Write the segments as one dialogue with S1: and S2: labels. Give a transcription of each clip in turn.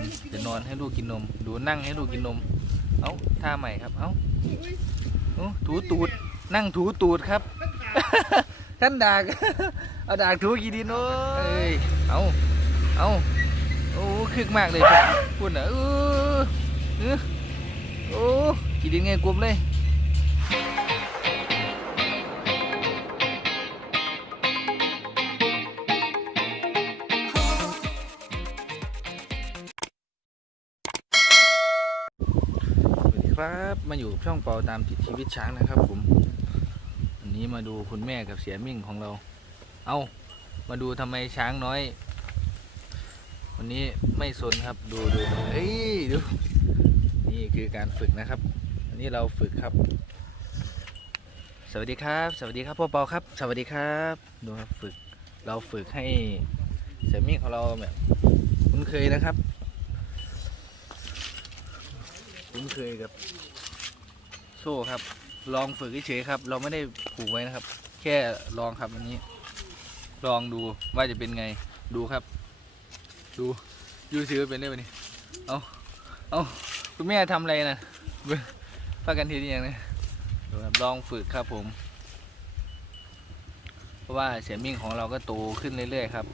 S1: อนจะนอนให้ลูกกินนม ดูนั่งให้ลูกกินนม เอ้าท่าใหม่ครับ เอ้าโอ้ถูตูด นั่งถูตูดครับท่านดากเอาดากถูกี่ดินโอ้ยเอาเอาโอ้คึกมากเลยครับพูดนะเออเออโอ้กี่ดินไงกลมเลย มาอยู่ช่องเปาตามติดชีวิตช้างนะครับ ผมวันนี้มาดูคุณแม่กับเสียมิ่งของเรา เอามาดูทำไมช้างน้อย วันนี้ไม่สนครับดูดูเอ้ยดูนี่คือการฝึกนะครับอันนี้เราฝึกครับ สวัสดีครับ สวัสดีครับพ่อเปาครับ สวัสดีครับดูครับฝึก เราฝึกให้เสียมิ่งของเราแบบคุ้นเคยนะครับ คุ้นเคยกับโซ่ครับ ลองฝึกเฉยๆครับ เราไม่ได้ผูกไว้นะครับ แค่ลองครับอันนี้ ลองดูว่าจะเป็นไงดูครับ ดูยูซื้อเป็นได้ไหมนี่เอาเอาคุณแม่ทำอะไรนะเบิ่งพากันทีนี้ยังนะดูครับลองฝึกครับผม เพราะว่าเสียมิ่งของเราก็โตขึ้นเรื่อยๆครับ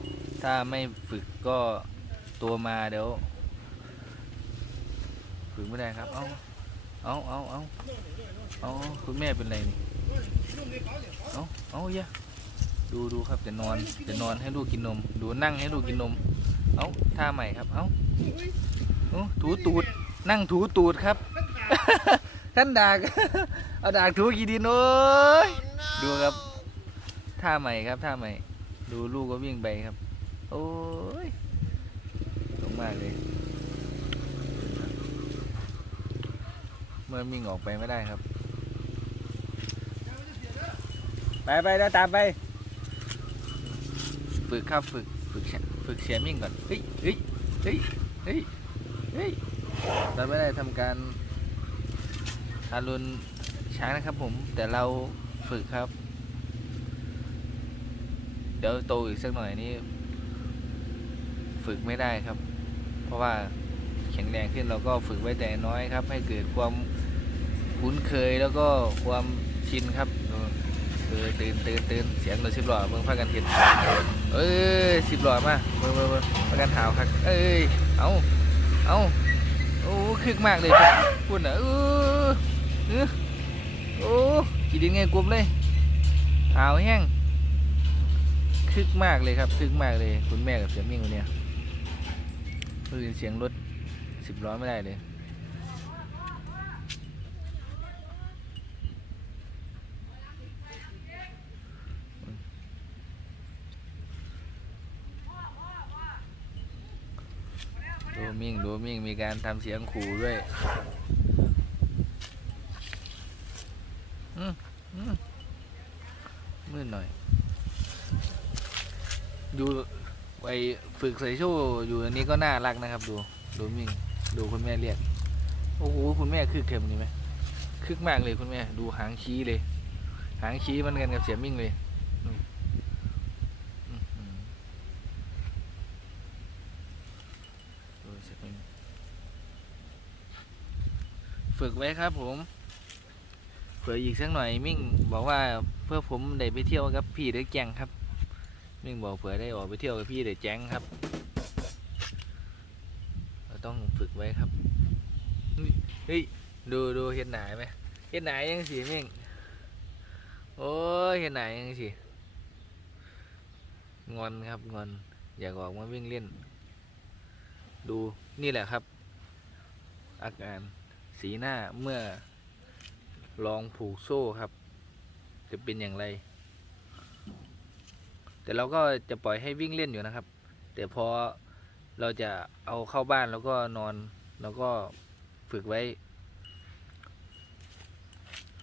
S1: ถ้าไม่ฝึกก็โตมาเดี๋ยว ฝึกไม่ได้ครับเอาเอาเอาเอาเอาคุณแม่เป็นไรนี่เอาเอาเยอะดูดูครับจะนอนจะนอนให้ลูกกินนม ดูนั่งให้ลูกกินนม เอาท่าใหม่ครับเอาเอาถูตูดนั่งถูตูดครับท่านดากเอาดากถูกี่ดินโอ้ยดูครับท่าใหม่ครับท่าใหม่ ดูลูกก็วิ่งไปครับ โอ้ยตรงมากเลย เมื่อมิ่งออกไปไม่ได้ครับ ไปไปเดี๋ยวตามไปฝึกครับฝึกฝึกฝึกเสียมิ่งก่อนเฮ้ยเฮ้ยเฮ้ยเฮ้ยเฮ้ยเราไม่ได้ทำการทารุณช้างนะครับ ผม แต่เราฝึกครับ เดี๋ยวโตอีกสักหน่อยนี้ฝึกไม่ได้ครับ เพราะว่าแข็งแรงขึ้นเราก็ฝึกไว้แต่น้อยครับ ให้เกิดความ คุ้นเคยแล้วก็ความชินครับเออตื่นตื่นตื่นเสียงรถสิบล้อเบิ่งพากันเห็นเอ้ยสิบล้อมาเบิ่งเบิ่งเบิ่งพากันหาวครับเอ้ยเอาเอาโอ้คึกมากเลยครับพูดนะเออเออโอ้กี่ดินไงกลุ่มเลยหาวแห้งคึกมากเลยครับคึกมากเลยคุณแม่กับเสียมิ่งคนเนี้ยเพิ่งเสียงรถสิบล้อไม่ได้เลย ดู มิ่งดูมิ่งมีการทำเสียงขู่ด้วยมืดหน่อยดูไปฝึกใส่ชู้อยู่อันนี้ก็น่ารักนะครับ ดู ดูมิ่ง ดูคุณแม่เรียก โอ้โห คุณแม่คึกเข็มนี่ไหมคึกมากเลยคุณแม่ ดูหางชี้เลย หางชี้มันกันกับเสียมิ่งเลยอืมอืมอืมดูเสียมิ่ง ฝึกไว้ครับผมเผื่ออีกสักหน่อยมิ่งบอกว่าเพื่อผมได้ไปเที่ยวกับพี่เด็กแจงครับ มิ่งบอกเผื่อได้ออกไปเที่ยวกับพี่เด็กแจงครับเราต้องฝึกไว้ครับเฮ้ยดูดูเห็นหนายไหมเห็นหนายยังสิมิ่งโอ้ยเห็นหนายยังสิงอนครับงอนอยากออกมาวิ่งเล่น ดูนี่แหละครับ อาการสีหน้าเมื่อลองผูกโซ่ครับ จะเป็นอย่างไร แต่เราก็จะปล่อยให้วิ่งเล่นอยู่นะครับ แต่พอเราจะเอาเข้าบ้านแล้วก็นอนแล้วก็ฝึกไว้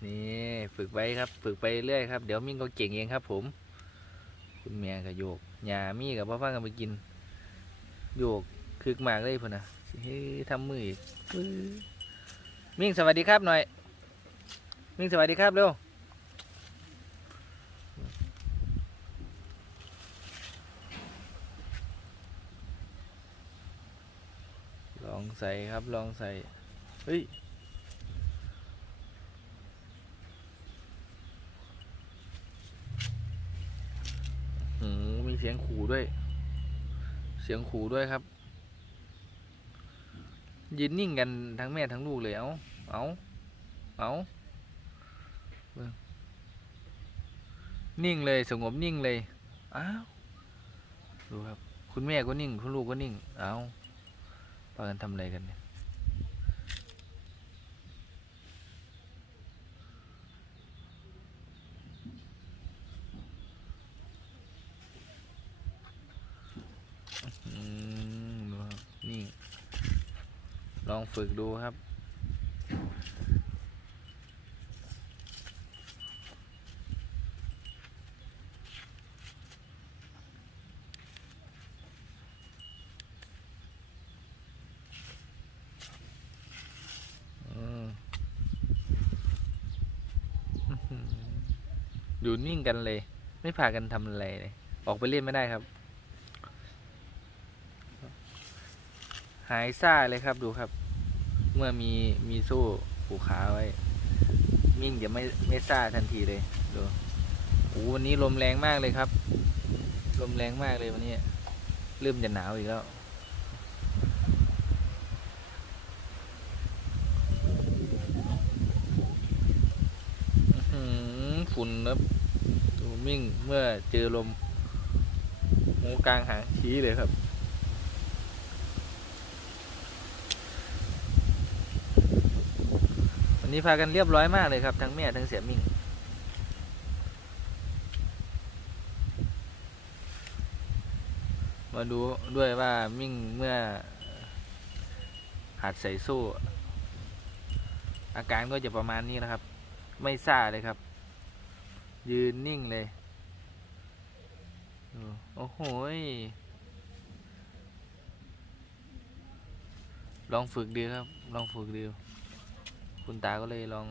S1: นี่ฝึกไว้ครับ ฝึกไปเรื่อยครับ เดี๋ยวมิ่งก็เก่งเองครับ ผม คุณแม่ก็โยกหยามีกับพ่อฟังกันไปกิน โยก คึกมากเลยพ่นนะเฮ้ยทำมืออีกมิ่งสวัสดีครับหน่อย มิ่งสวัสดีครับเร็วลองใส่ครับลองใส่เฮ้ยหูมีเสียงขู่ด้วย เสียงขู่ด้วยครับ ยืนนิ่งกันทั้งแม่ทั้งลูกเลยเอาเอาเอานิ่งเลยสงบนิ่งเลยอ้าวดูครับ คุณแม่ก็นิ่ง คุณลูกก็นิ่ง เอาพากันทำอะไรกันเนี่ยอืม ลองฝึกดูครับ อยู่นิ่งกันเลย ไม่พากันทำอะไรเลย ออกไปเล่นไม่ได้ครับายซ่าเลยครับดูครับ เมื่อมีมีโซ่ผูกขาไว้ มิ่งจะไม่ไม่ซ่าทันทีเลยดูโอ้วันนี้ลมแรงมากเลยครับ ลมแรงมากเลยวันนี้เริ่มจะหนาวอีกแล้วฝุ่นครับดูมิ่งเมื่อเจอลมหูกลางหางชี้เลยครับ นี้พากันเรียบร้อยมากเลยครับ ทั้งแม่ทั้งเสียมิ่ง มาดูด้วยว่ามิ่งเมื่อหัดใส่สู้ อาการก็จะประมาณนี้นะครับ ไม่ซ่าเลยครับ ยืนนิ่งเลยโอ้โหลองฝึกดีครับ ลองฝึกดู คุณตาก็เลยลอง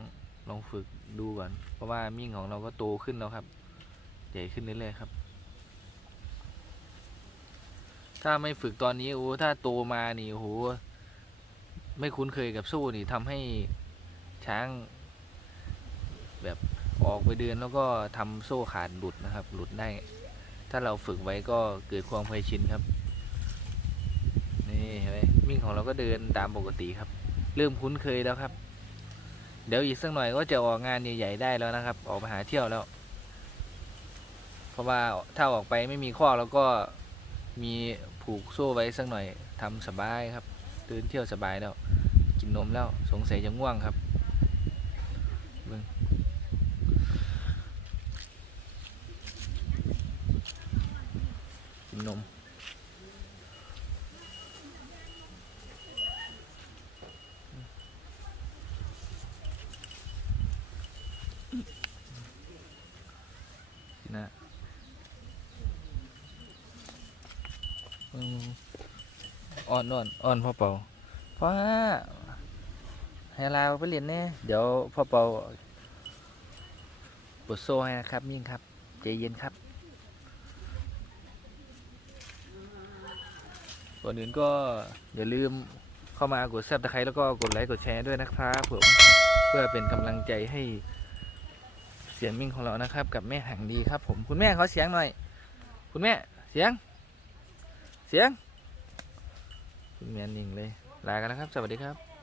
S1: ลองฝึกดูก่อน เพราะว่ามิ่งของเราก็โตขึ้นแล้วครับ ใหญ่ขึ้นเรื่อยๆครับ ถ้าไม่ฝึกตอนนี้โอ้ถ้าโตมานี่โอ้โหไม่คุ้นเคยกับสู้นี่ทำให้ช้างแบบออกไปเดินแล้วก็ทำโซ่ขาดหลุดนะครับ หลุดได้ ถ้าเราฝึกไว้ก็เกิดความเคยชินครับ นี่เห็นไหมมิ่งของเราก็เดินตามปกติครับ เริ่มคุ้นเคยแล้วครับ เดี๋ยวอีกสักหน่อยก็จะออกงานใหญ่ๆได้แล้วนะครับ ออกไปหาเที่ยวแล้ว เพราะว่าถ้าออกไปไม่มีข้อแล้วก็มีผูกโซ่ไว้สักหน่อยทำสบายครับเดินเที่ยวสบายแล้ว กินนมแล้วสงสัยจะง่วงครับเบิ่งกินนม สินะ อ่อนอ่อนอ่อนพ่อเปาพ่อให้ลาไปเรียนแน่เดี๋ยวพ่อเปาปวดโซ่ให้นะครับมิ่งครับใจเย็นครับก่อนอื่นก็อย่าลืมเข้ามากดแซบตะไคร้แล้วก็กดไลค์กดแชร์ด้วยนะครับผมเพื่อเป็นกำลังใจให้เสียงมิ่งของเรานะครับ กับแม่หังดีครับ ผมคุณแม่เขาเสียงหน่อย คุณแม่เสียง เสียงคุณแม่นิ่งเลยลากันนะครับ สวัสดีครับ